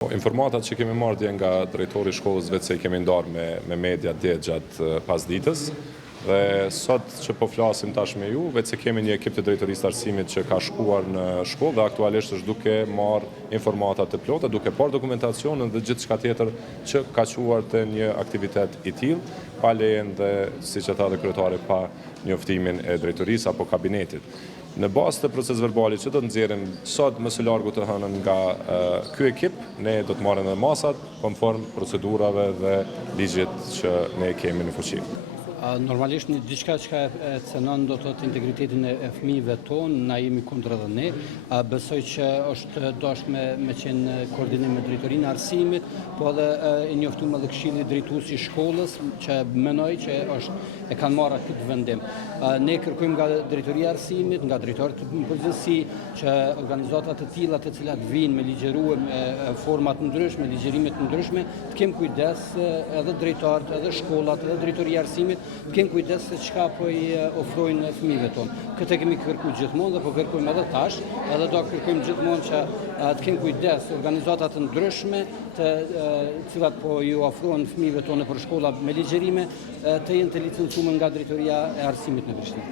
Informatat që kemi marrë dje nga drejtori i shkollës vetë se i kemi ndarë me media dje gjatë pasditës. Dhe sot që po flasim tash me ju, vetë se kemi një ekip të drejtorisë të arsimit që ka shkuar në shkollë dhe aktualisht është duke marrë informata të plota, duke parë dokumentacionin dhe gjithçka tjetër që ka quar të një aktivitet i tillë, pa lejen dhe, siç e tha dhe kryetari, pa njoftimin e drejtorisë apo kabinetit. Në bazë të proces verbalit që do të nxjerrim sot më së largu të hënën nga ky ekip, ne do të marrim edhe masat konform procedurave dhe ligjit që ne kemi në fuqi. Normalisht një diçka që e cënon do të thotë integritetin e fëmijëve tonë, na jemi kundër edhe ne. Besoj që është dashme me qenë koordinim me drejtorinë e arsimit, po edhe e njoftuar edhe këshilli drejtues i shkollës që mendoj që e kanë marrë këtë vendim. Ne kërkojmë nga drejtoria e arsimit, nga drejtorët në përgjithësi që organizata të tilla të cilat vijnë me ligjëruar me forma të ndryshme, ligjërime të ndryshme, të kemë kujdes edhe drejtorët, edhe shkollat, edhe drejtoria e arsimit të kenë kujdes se çka po i ofrojnë fëmijëve tonë. Këtë kemi kërkuar gjithmonë dhe po kërkojmë edhe tash, edhe do kërkojmë gjithmonë që të kenë kujdes organizata të ndryshme të cilat po ju ofrojnë fëmijëve tonë për shkolla me ligjërime të jenë të licencuar nga drejtoria e arsimit në Prishtinë.